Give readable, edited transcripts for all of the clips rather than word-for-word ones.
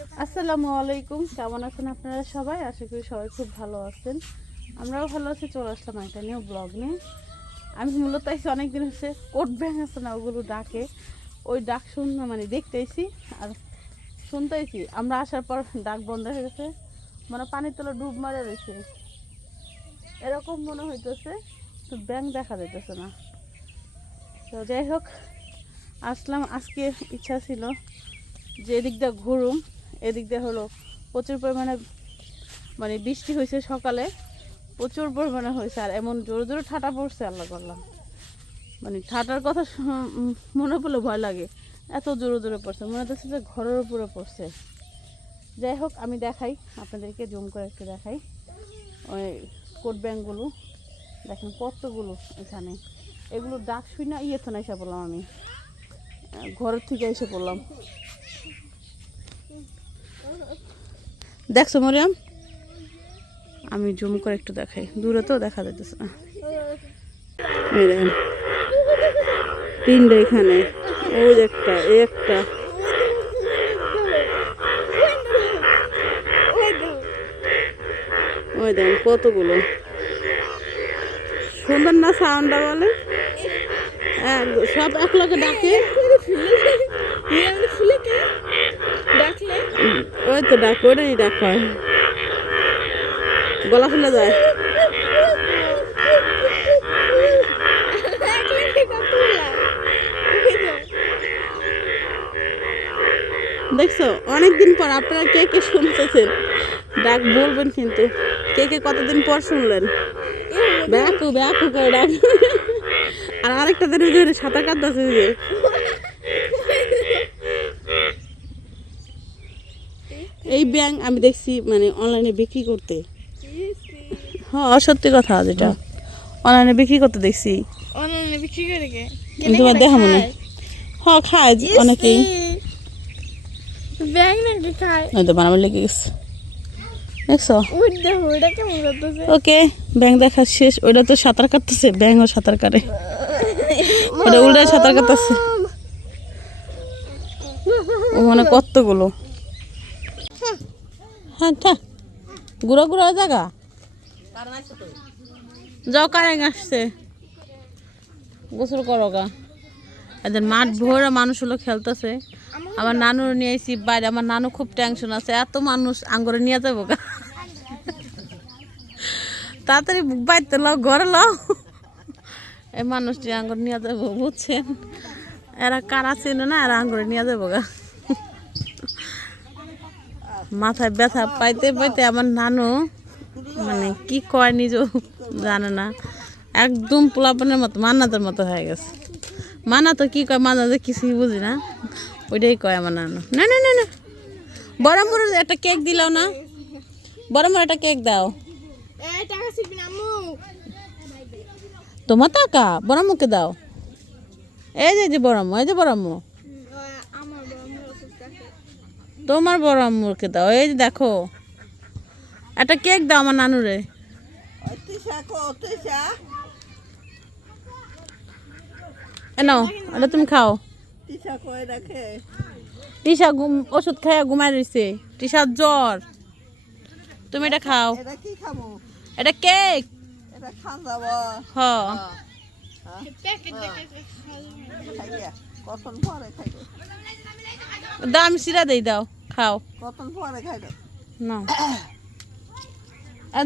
আসসালামু আলাইকুম, কেমন আছেন আপনারা সবাই? আশা করি সবাই খুব ভালো আছেন। আমরাও ভালো আছি। চলে আসলাম একটা নিউ ব্লগ নিয়ে। আমি মূলত এসে অনেকদিন হচ্ছে কোট ব্যাং আছে না, ওগুলো ডাকে, ওই ডাক শুনতে মানে দেখতেইছি আর শুনতেইছি। আমরা আসার পর ডাক বন্ধ হয়ে গেছে, মানে পানির তলা ডুব মারে রয়েছে, এরকম মনে হইতেছে, তো ব্যাং দেখা যাইতেছে না। তো যাই হোক, আসলাম। আজকে ইচ্ছা ছিল যে এদিক দিয়ে ঘুরুম, এদিক দিয়ে হলো প্রচুর পরিমাণে মানে বৃষ্টি হয়েছে, সকালে প্রচুর পরিমাণে হয়েছে, আর এমন জোরে জোরে ঠাটা পড়ছে, আল্লাহ করলাম। মানে ঠাটার কথা মনে পড়লে ভয় লাগে, এত জোরে জোরে পড়ছে, মনে হচ্ছে যে ঘরের উপরে পড়ছে। যাই হোক, আমি দেখাই আপনাদেরকে, জুম করে একটু দেখাই ওই কোট ব্যাংকগুলো। দেখেন কতগুলো এখানে, এগুলো ডাক শুই না ইয়ে তো না, এসে পড়লাম আমি ঘরের থেকে এসে পড়লাম। দেখছো মরিয়াম? আমি জুম করে একটু দেখাই, দূরে তো দেখা যাইতেছে না। তিনটা এখানে, ওই একটা একটা ওই দেখেন কতগুলো সুন্দর না সাউন্ডটা বলে, সব এক লগে ডাকে। ওই তো ডাক, ওইটাই ডাক হয়, গলা ফুলে যায়। দেখছো, অনেকদিন পর আপনারা কে কে শুনতেছেন ডাক বলবেন, কিন্তু কে কে কতদিন পর শুনলেন ব্যাকু ব্যাকু করে ডাক। আর আরেকটা দিন ওই যে সাঁতার কাটতেছে, যে এই ব্যাং আমি দেখছি মানে অনলাইনে বিক্রি করতে। হ্যাঁ, সত্যি কথা, যেটা অনলাইনে বিক্রি করতে দেখছি। অনলাইনে বিক্রি করে কে? তোমার দেখা মনে হ্যাঁ খায় অনেকেই। ব্যাং নাকি খায়? নয়তো বানাবার লেগে গেছে, দেখছো? ওইটা কেমন করতেছে? ওকে, ব্যাং দেখা শেষ। ওইটা তো সাঁতার কাটতেছে, ব্যাংও সাঁতার কাটে, ওটা উল্টায় সাঁতার কাটতেছে। ওখানে কতগুলো, হ্যাঁ ঘুরা ঘুরা জায়গা। যাও, কারেন্ট আসছে, গোসল করো গা। এদের মাঠ ভরে মানুষ হলো খেলতেছে। আমার নানুর নিয়ে আইসি বাইরে, আমার নানু খুব টেনশন আছে, এত মানুষ আঙ্গরে নিয়ে যাবো গা, তাড়াতাড়ি বাইতে লাও, ঘরে লাও, এই মানুষটি আঙ্গুর নিয়ে যাবো, বুঝছেন? এরা কারা ছিল না, এরা আঙ্গুরে নিয়ে যাবো গা। মাথায় ব্যথা পাইতে পাইতে আমার নানু মানে কি কয় নিজেও জানে না, একদম পোলাপানের মতো মান্নাতের মতো হয়ে গেছে। মানা তো কি কয়, মানা যে কিছুই বুঝি না, ওইটাই কয় আমার নানু। না না না না, বড়মুর একটা কেক দিলাও না, বড়মুর একটা কেক দাও। তোমার টাকা বড়মুকে দাও। এই যে বড়মু, এই যে বড়মু, তোমার বড় আম্মুরকে দাও। এই যে দেখো, একটা কেক দাও আমার নানুরে। নাও, এটা তুমি খাও। টিশা ওষুধ খাইয়া ঘুমাই রয়েছে, টিশার জ্বর, তুমি এটা খাও। এটা কেক। হ্যাঁ, দাও, আমি সিরা দেই, দাও খাও। না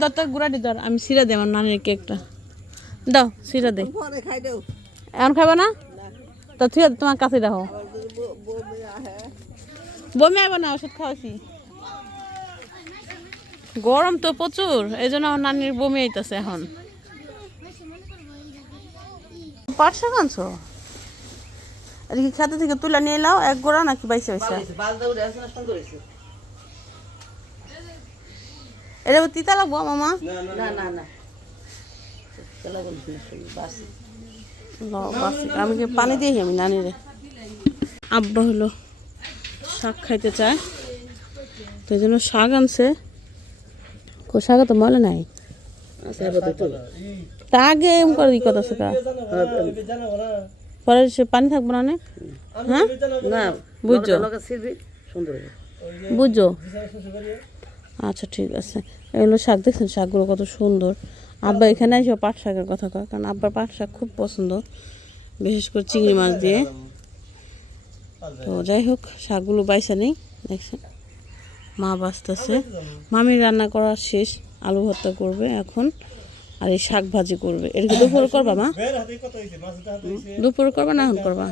দত্তর গুড়াটি ধর, আমি সিরা দেই আমার নানির কেকটা, দাও সিরা দেই। এখন খাবো না তো ঠিক আছে, তোমার কাছে রাখো। বমি আইব না, ওষুধ খাওয়াছি। গরম তো প্রচুর, এই জন্য আমার নানির বমি আইতেছে এখন। পাঁচশো কানছো আর কি খাতে থেকে তুলে নিয়ে এলাও, এক গোড়া নাকি বাইসে বাইসে? এটা তিতা লাগবো মামা? আমি কি পানি দিই আমি নানিরে। আব্বা হলো শাক খাইতে চায়, তো এই জন্য শাক আনছে। শাক তো মলে নাই, তা আগে এম করে দিই কথা শাক, পরে সে পানি থাকবো না। হ্যাঁ, বুঝছো? বুঝো? আচ্ছা ঠিক আছে। এগুলো শাক দেখছেন, শাকগুলো কত সুন্দর। আব্বা এখানে এসে পাট শাকের কথা কয়, কারণ আব্বার পাট শাক খুব পছন্দ, বিশেষ করে চিংড়ি মাছ দিয়ে। তো যাই হোক, শাকগুলো বাইসা নেই, দেখছেন মা বাঁচতেছে। মামি রান্না করা শেষ, আলু ভর্তা করবে এখন, আর এই শাক ভাজি করবে। এটা কি দুপুরে করবা মা? দুপুরে করবা না এখন করবা?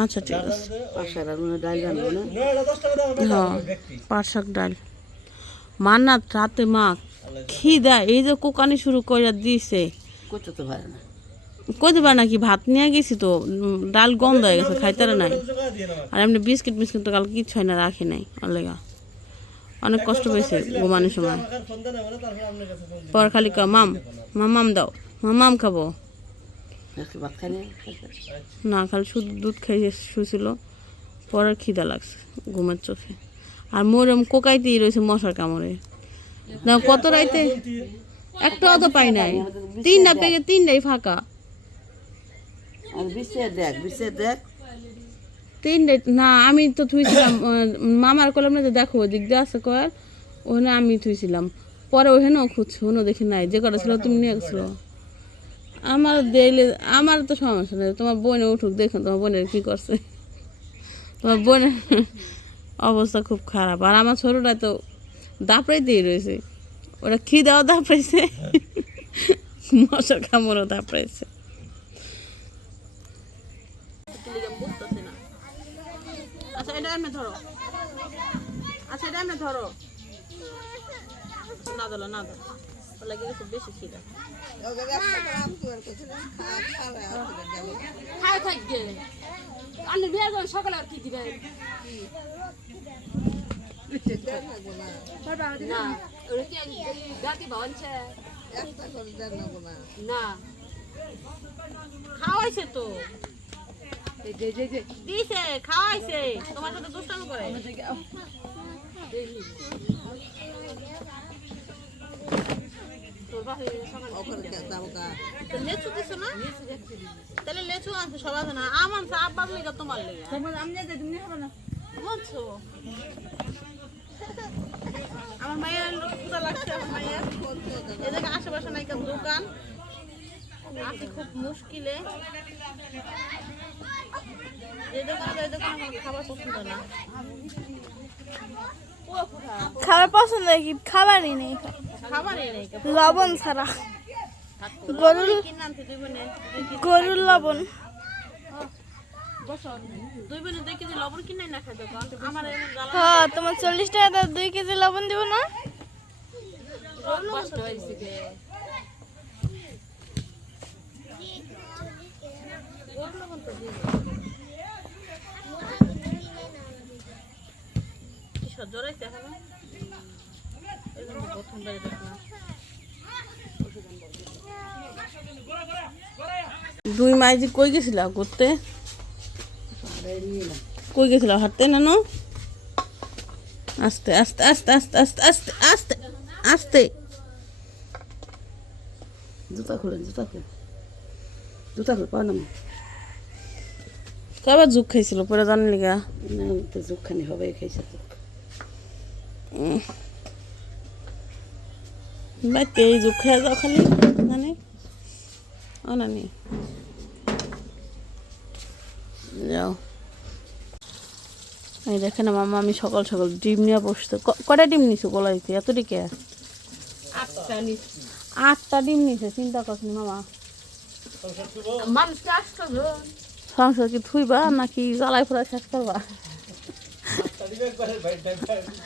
আচ্ছা ঠিক আছে। হ্যাঁ, পাট শাক ডাল মান্নাত রাতে মা খিদা এই যে কোকানি শুরু করে দিয়েছে, কইতে পারে নাকি, ভাত নিয়ে গেছি তো ডাল গন্ধ হয়ে গেছে, খাইতারে নাই। আর এমনি বিস্কিট মিস্কিট তো কালকে কিচ্ছু হয় না, রাখি নাই অলেগা, অনেক কষ্ট পেয়েছে ঘুমানোর সময়। পর খালি মাম মাম দাও, মাম খাবো না, খালি শুধু দুধ খাইয়ে শুয়েছিল। পরে খিদা লাগছে ঘুমের চোখে, আর মোরম কোকাইতেই রয়েছে মশার কামড়ে। না কত রাইতে একটা অত পাই নাই, 3টা প্যাকেট 3টাই ফাঁকা। 3টাই না, আমি তো থুইছিলাম মামার কলম না, দেখো ওই দিক দিয়ে আছে কয়ার, ওখানে আমি থুইছিলাম। পরে ওখানেও খুঁজছি, ওখানেও দেখি নাই, যে কটা ছিল তুমি নিয়ে গেছিল। আমার দেখলে আমার তো সমস্যা নেই, তোমার বোনে উঠুক, দেখুন তোমার বোনের কী করছে। তোমার বোনের অবস্থা খুব খারাপ, আর আমার ছোটোটা তো দাপড়াইতেই রয়েছে, ওরা খিদাও দাপড়াইছে, মশার কামড়ও দাপড়াইছে। আচ্ছা এটা এমনি ধরো, আচ্ছা এটা এমনি ধরো, না ধরো না ধরো, লাগে গেছে বেশি খিদা। খাই থাকবে আন্নে বিয়ে যাবে সকালে, আর কি দিবে না, ওরা কি গাতি ভাবছে না, খাওয়াইছে তো দিছে, খাওয়াইছে, তোমার সাথে দুষ্টামি করে। লেচু দিছো না, তাহলে লেচু আনছে সবাই না, আমার আব্বার লেগে তোমার লেগে বুঝছো। আমার মায়ের ক্ষুধা লাগছে, আমার মায়ের এদিকে আশেপাশে নাই কেন দোকান আছে, খুব মুশকিলে। যে দোকানে আমার খাবার পছন্দ না, খাবার পছন্দ কি? খাবারই নেই, খাবারই নেই, লবণ ছাড়া। গরুর লবণ 2 বোনে 2 কেজি লবণ কিনে না খাই দোকান আমার। হ্যাঁ, তোমার 40 টাকা 2 কেজি লবণ দিব না? কষ্ট হয়েছে জড়াইতে এখন প্রথমবার দেখলাম। 2 মাইজি কই গেছিল ঘুরতে? কই গেছিল হাঁটতে? নানো আস্তে আস্তে আস্তে আস্তে আস্তে আস্তে আস্তে আস্তে, জুতা খুলে পাও। কবার জুক খাইছিল পরে জানলি গা? তো জুক খানি হবে, খাইছে বাইতে এই জুক খাই যাও খালি, জানি ও নানি যাও। এই দেখেন মামা, আমি সকাল সকাল ডিম নিয়ে বসতে, কটা ডিম নিছো গলাইতে? এতটিকে 8টা ডিম নিছে, চিন্তা করছেন মামা। সংসার কি থুইবা নাকি জ্বালাই ফোড়া শেষ করবা?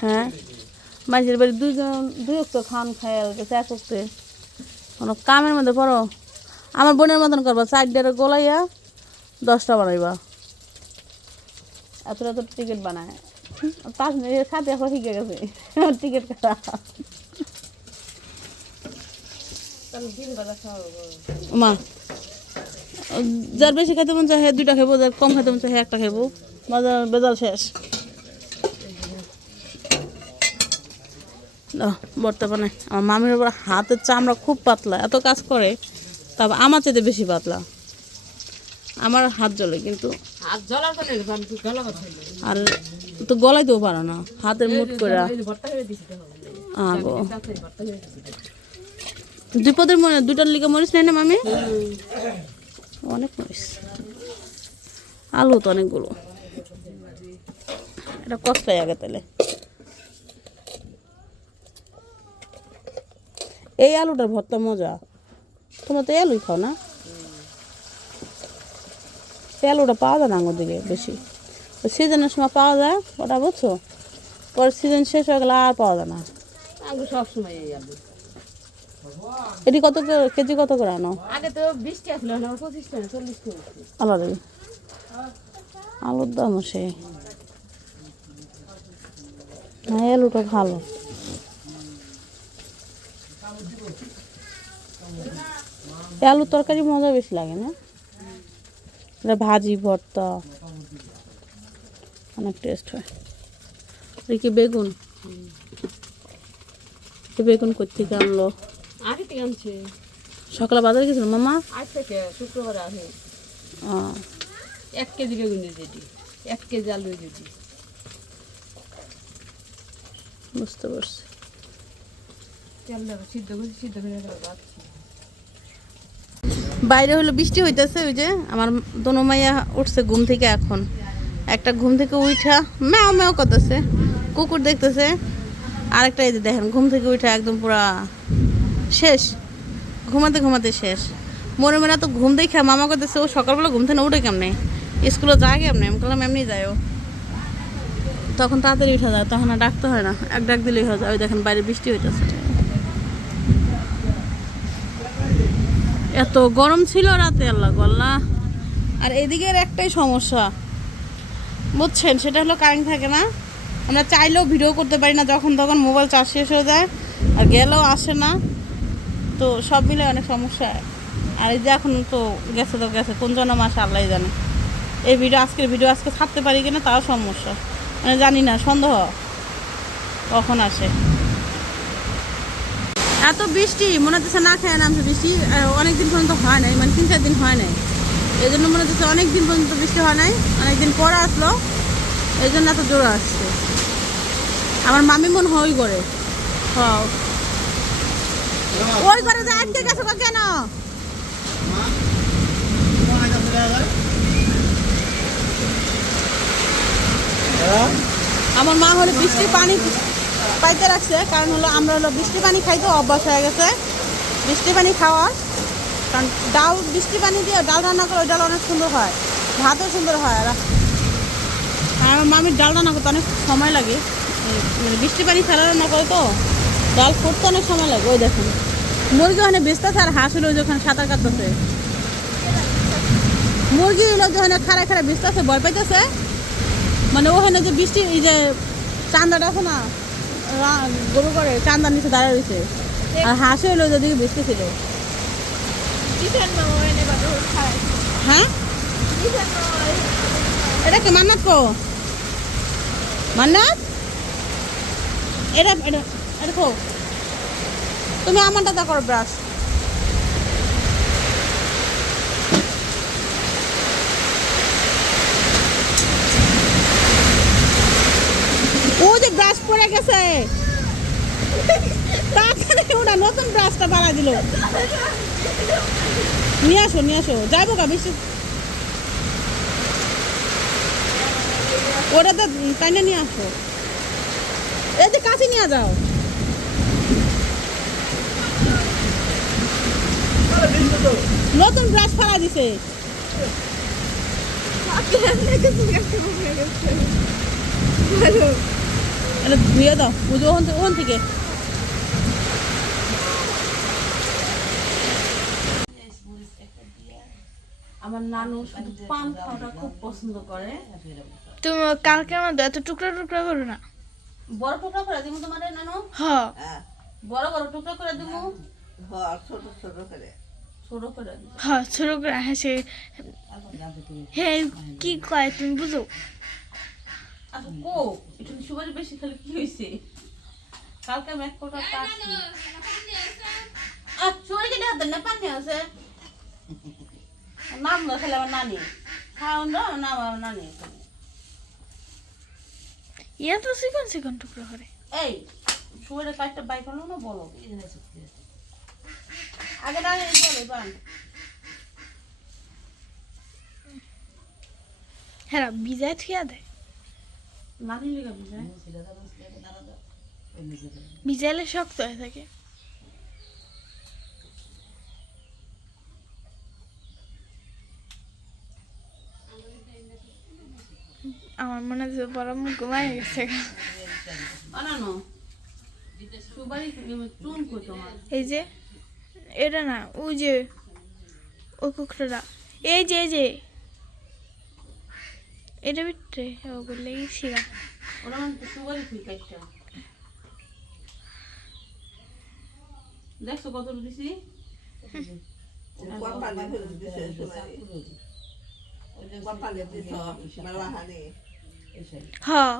হ্যাঁ, মাঝের বাড়ি 2 অক্ত খান খাই গেছে, 1 অক্তে কোনো কামের মধ্যে পড়ো। আমার বোনের মতন করবা, 4 গলাইয়া 10টা বানাইবা, এত টিকিট বানায়। তার সাথে এখন শিখে গেছে টিকিট কাটা। মা যার বেশি খাইতে মন চায় 2টা খাইবো, যার কম খাইতে মন চায় 1টা খাইবো, বেজাল শেষ। বর্তমানে আমার মামির উপর হাতের চামড়া খুব পাতলা, এত কাজ করে, তবে আমার চাইতে বেশি পাতলা। আমার হাত জ্বলে, কিন্তু আর জলার করে আমি তো গলা কথা আর তো গলায় দিও পারো না হাতের মুঠ করে ভর্তা করে দিছি তো আগো ভর্তা করে দিছি দুই পদের মনে দুইটার লিগে মরিস নাই না মামি অনেক মরিস আলু তো অনেকগুলো এটা কষ্টাই আগে তাহলে এই আলুটার ভর্তা মজা তোমরা তো এই আলুই খাও না এই আলুটা পাওয়া যায় না আমার দিকে বেশি সিজনের সময় পাওয়া যায় ওটা বুঝছো পরে সিজন শেষ হয়ে গেলে আর পাওয়া যায় না আলু সব সময় এই আলু এটি কত কেজি কত করে আনো আগে তো 20 টাকা ছিল না 25 টাকা 40 টাকা আলাদা আলুর দাম সে না এই আলুটা ভালো এই আলুর তরকারি মজা বেশি লাগে না এটা ভাজি ভর্তা অনেক টেস্ট হয় কি বেগুন বেগুন কোথেকে আনলো আগে থেকে আনছে সকালে বাজারে গেছিল মামা আজ থেকে শুক্রবার আগে ও 1 কেজি বেগুনের যেটি 1 কেজি আলু যেটি বুঝতে পারছি তেল দেবো সিদ্ধ করে রাখছি বাইরে হলো বৃষ্টি হইতেছে ওই যে আমার দোনো মাইয়া উঠছে ঘুম থেকে এখন একটা ঘুম থেকে উঠা ম্যাও ম্যাও করতেছে কুকুর দেখতেছে আরেকটা এই যে দেখেন ঘুম থেকে উঠা একদম পুরা শেষ ঘুমাতে ঘুমাতে শেষ মনে মনে তো ঘুম দেখে মামা করতেছে ও সকালবেলা ঘুম থেকে উঠে কেমনে স্কুলে যায় কেমনে আমি বললাম এমনি যায় ও তখন তাড়াতাড়ি উঠা যায় তখন আর ডাকতে হয় না এক ডাক দিলেই হয়ে যায় ওই দেখেন বাইরে বৃষ্টি হইতেছে এত গরম ছিল রাতে আল্লাহ গল্লা আর এদিকের একটাই সমস্যা বুঝছেন সেটা হলো কারেন্ট থাকে না আমরা চাইলেও ভিডিও করতে পারি না যখন তখন মোবাইল চার্জ শেষ হয়ে যায় আর গেলেও আসে না তো সব মিলে অনেক সমস্যা আর এই যে এখন তো গেছে কোন জন মাস আল্লাহ জানে এই আজকের ভিডিও আজকে ছাড়তে পারি কিনা তাও সমস্যা মানে জানি না সন্দেহ কখন আসে এত বৃষ্টি মনে হচ্ছে না খেয়ে নামছে বৃষ্টি অনেকদিন পর্যন্ত হয় নাই মানে 3-4 দিন হয় নাই এই জন্য মনে হচ্ছে অনেকদিন পর্যন্ত বৃষ্টি হয় নাই অনেকদিন পরে আসলো এই জন্য এত জোরে আসছে আমার মামি মন হই করে ওই করে যে আটকে গেছে কেন আমার মা হলে বৃষ্টির পানি পাইতে রাখছে কারণ হলো আমরা হলো বৃষ্টি পানি খাইতে অভ্যাস হয়ে গেছে বৃষ্টি পানি খাওয়ার কারণ ডাল বৃষ্টি পানি দিয়ে ডাল রান্না করে ওই ডাল অনেক সুন্দর হয় ভাতও সুন্দর হয় আর আমার মামির ডাল রান্না করতে অনেক সময় লাগে মানে বৃষ্টি পানি ফেলা রান্না করে তো ডাল করতে অনেক সময় লাগে ওই দেখুন মুরগি ওখানে বেচতেছে আর হাঁস হলো ওখানে সাঁতার কাটতেছে মুরগি হলো যেখানে খাড়ায় খাড়ায় বেচতেছে ভয় পাইতেছে মানে ওখানে যে বৃষ্টি এই যে চান্দাটা আছে না গরু করে চান্দার নিচে দাঁড়িয়ে রয়েছে আর হাঁস হইলো যেদিকে বেচতে ছিল হ্যাঁ এটা কি মান্নাত কো মান্নাত এটা এটা এটা কো তুমি আমারটা দা করো ব্রাশ ও যে ব্রাশ পড়ে গেছে তাড়াতাড়ি ওটা নতুন ব্রাশটা বাড়া দিল নিয়ে আসো যাইবো গা বেশি ওটা তো টাইনে নিয়ে আসো এই যে কাছে নিয়ে যাও নতুন ব্রাশ ফালা দিছে এটা ধুয়ে দাও পুজো ওখান থেকে আমার নানু শুধু পান খাওয়াটা খুব পছন্দ করে তুমি কালকে আমার এত টুকরা টুকরা করো না বড় টুকরা করে দিব তোমার নানু হ্যাঁ বড় বড় টুকরা করে দিব ছোট ছোট করে ছোট করে দিব হ্যাঁ ছোট করে সে হ্যাঁ কি কয় তুমি বুঝো আচ্ছা কো একটু সুগার বেশি খেলে কি হয়েছে কালকে আমি এক ফোঁটা কাটছি আর চুরি কেটে হাতে না পানি আছে নাম না খেলে আমার নানি খাওন দাও না বাবা না নেই ইয়া তো চিকন চিকন টুকরো করে। এই শুয়ে কাটটা বাইক হলো না বলো আগে না এই বলে বান হ্যাঁ ভিজায় থুয়া দেয়, নানি লেগে বুঝায় ভিজাইলে শক্ত হয়ে থাকে। আমার মনে হচ্ছে বড় মুখ ঘুমাই গেছে। আনানো সুবারি চুন কই তোমার এই যে এটা না, ওই যে ওই কুকুরটা, এই যে এটা বিটে ওগুলো শিরা। ওরা মানে সুবারি তুই কাটটা দেখছো কত দিছি হ্যাঁ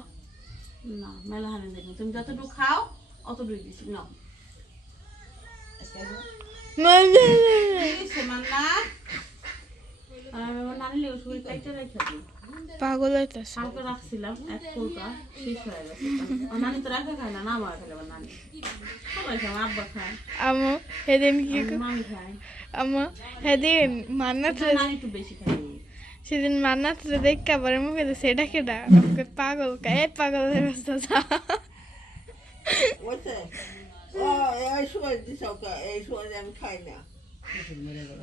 না মেলা হানে দেখো তুমি যতটুকু খাও অতটুকু দিছি না মান্না আমি আমার নানি লেগে শুয়ে কাটটা রেখে দিই পাগল হইতেছে। কালকে রাখছিলাম এক ফুলকা শেষ হয়ে গেছে আমার নানি তো রাখা খায় না, না আমার খায় আমার নানি সবাই খায়, আমার আব্বা খায়, আমো সেদিন কি আমার মামি খায়, আমো সেদিন মান্নাত আমার নানি একটু বেশি খায়। সেদিন মান্নাত দেখে আবার মুখে সেটা কেটা পাগল কায় পাগল ব্যবস্থা যা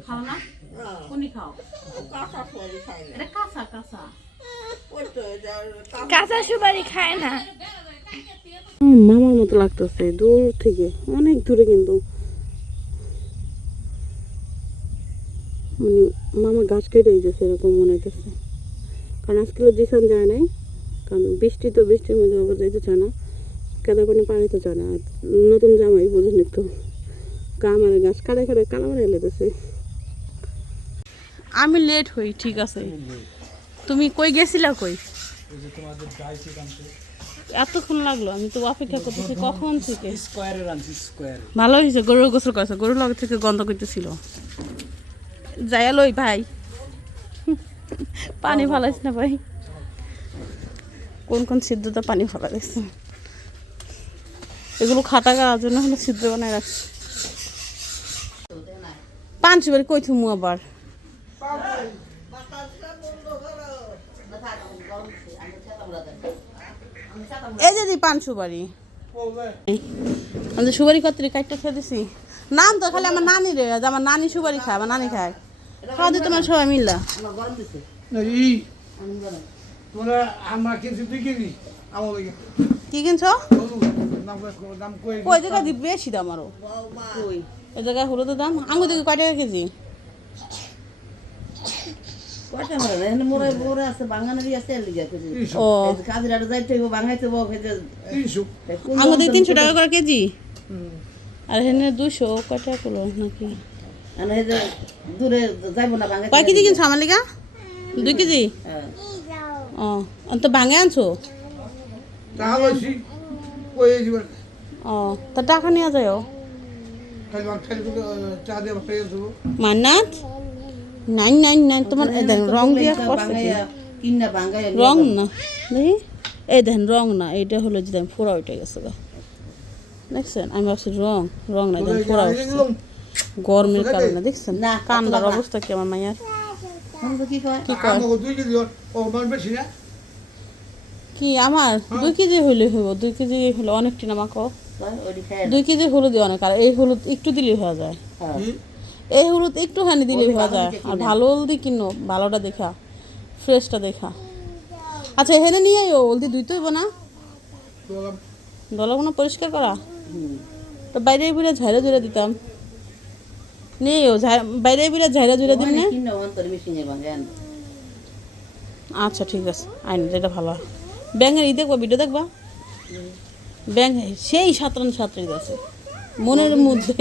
খাও না কোনি খাও এটা কাঁচা কাঁচা কাঁচা সুপারি খায় না। মামার মতো লাগতেছে দূর থেকে, অনেক দূরে কিন্তু মানে মামা গাছ কেটে দিতেছে এরকম মনে হইতেছে, কারণ আজকে জিসান যায় নাই, কারণ বৃষ্টি তো বৃষ্টির মধ্যে আবার যাইতে চায় না, কাদা পানি পাড়াইতে চায় না, আর নতুন জামাই বোঝেনি তো কামারে গাছ কাটা কাটা কালামারে লেগেছে। আমি লেট হই ঠিক আছে, তুমি কই গেছিলা কই এতক্ষণ লাগলো? আমি তো অপেক্ষা করতেছি কখন থেকে। ভালো হয়েছে গরুর গোসল করেছে, গরুর লগে থেকে গন্ধ করতেছিল। যাইয়া লই ভাই পানি ফালাইছ না ভাই, কোন কোন সিদ্ধতা পানি ফালা গেছে, এগুলো খাটা করার জন্য হলো সিদ্ধ বানায় রাখছি। পাঁচ বাড়ি কই থুমু আবার এই যে দি পান সুবারি আমি সুবারি কত্রি কাটটা খেয়ে দিছি, নাম তো খালি আমার নানি রে, আমার নানি সুবারি খায়, আমার নানি খায়, খাওয়া দিয়ে তোমার সবাই মিললা। কি কিনছো? ওই জায়গায় বেশি দাম আরো, ওই জায়গায় হলুদের দাম। আঙুর দিকে কয় টাকা কেজি? আঙুর দিকে 300 টাকা করে কেজি, আর এখানে 200 কয় টাকা কিলো নাকি? কয় কেজি কিনছো আমার লিগা? 2 কেজি? ও তো ভাঙে আনছো? ও তা টাকা নিয়ে যাও। মান্নাত 999 তোমার রং দিয়া করছে রং না দেখি, এই দেখেন রং না, এইটা হলো যে ফোড়া উঠে গেছে গা, দেখছেন? আমি ভাবছি রং রং না, দেখেন ফোড়া উঠছে গরমের কারণে, দেখছেন কান্নার অবস্থা কি আমার মায়ের। কি কয় কি আমার 2 কেজি হইলে হইব, 2 কেজি হলে অনেকটি না মাখো, 2 কেজি হলুদ অনেক, আর এই হলুদ একটু দিলেই হয়ে যায়, এই হলুদ একটুখানি দিলেই হয়ে যায়। আর ভালো হলদি কিনো, ভালোটা দেখা, ফ্রেশটা দেখা। আচ্ছা এখানে নিয়ে আইও, হলদি ধুইতে হইব না? দলাবো না পরিষ্কার করা, তো বাইরে বিরে ঝাইরা ঝুড়ে দিতাম, নিয়েও বাইরে বিরে ঝাইরা ঝুড়ে দিন না। আচ্ছা ঠিক আছে আইন, যেটা ভালো হয়। ব্যাঙের ই দেখবা, ভিডিও দেখবা, ব্যাঙ সেই সাঁতরান সাঁতরি আছে মনের মধ্যে,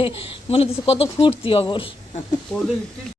মনে হচ্ছে কত ফুর্তি অগর।